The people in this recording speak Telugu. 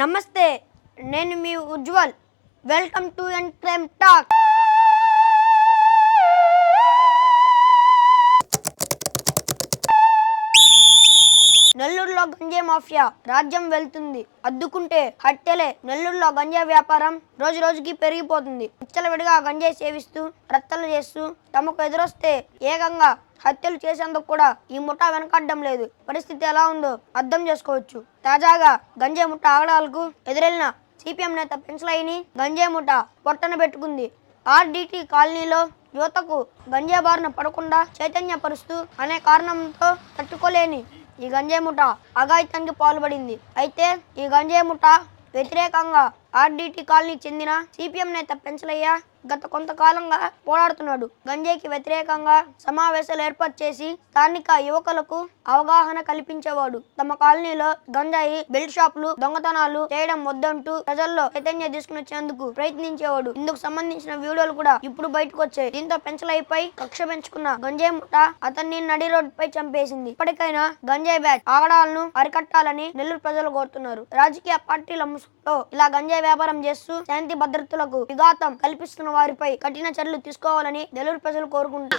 నమస్తే నేను మీ ఉజ్వల్. వెల్కమ్ టు ఎంట్రెమ్ టాక్. నెల్లూరులో గంజాయి మాఫియా రాజ్యం వెళ్తుంది. అద్దుకుంటే హట్టెలే నెల్లూరులో గంజాయి వ్యాపారం రోజు రోజుకి పెరిగిపోతుంది. విచ్చలవిడిగా గంజాయి సేవిస్తూ రత్తలు చేస్తూ తమకు ఎదురొస్తే ఏకంగా హత్యలు చేసేందుకు కూడా ఈ ముఠా వెనకడ్డం లేదు. పరిస్థితి ఎలా ఉందో అర్థం చేసుకోవచ్చు. తాజాగా గంజాయి ముఠా ఆగడాలకు ఎదురెళ్ళిన సిపిఎం నేత పెన్సిలైని గంజాయి ముఠా పొట్టన పెట్టుకుంది. ఆర్డిటి కాలనీలో యువతకు గంజాయి బారిన పడకుండా చైతన్యపరుస్తూ అనే కారణంతో తట్టుకోలేని ఈ గంజాయి ముఠా అఘాయితానికి పాల్పడింది. అయితే ఈ గంజాయి ముఠ వ్యతిరేకంగా ఆర్డీటీ కాలనీ చెందిన సిపిఎం నేత పెంచలయ్య గత కొంతకాలంగా పోరాడుతున్నాడు. గంజాయికి వ్యతిరేకంగా సమావేశాలు ఏర్పాటు చేసి స్థానిక యువకులకు అవగాహన కల్పించేవాడు. తమ కాలనీలో గంజాయి బెల్ట్ షాపులు దొంగతనాలు చేయడం వద్దంటూ ప్రజల్లో చైతన్య తీసుకుని వచ్చేందుకు ప్రయత్నించేవాడు. ఇందుకు సంబంధించిన వీడియోలు కూడా ఇప్పుడు బయటకు వచ్చాయి. దీంతో పై కక్ష పెంచుకున్న గంజాయి ముఠ అతన్ని నడి రోడ్డుపై చంపేసింది. ఇప్పటికైనా గంజాయి బ్యాచ్ ఆగడాలను అరికట్టాలని నెల్లూరు ప్రజలు కోరుతున్నారు. రాజకీయ పార్టీల ముసుగులో ఇలా గంజాయి వ్యాపారం చేస్తూ శాంతి భద్రతలకు విఘాతం కల్పిస్తున్న వారిపై కఠిన చర్యలు తీసుకోవాలని నెల్లూరు ప్రజలు కోరుకుంటున్నారు.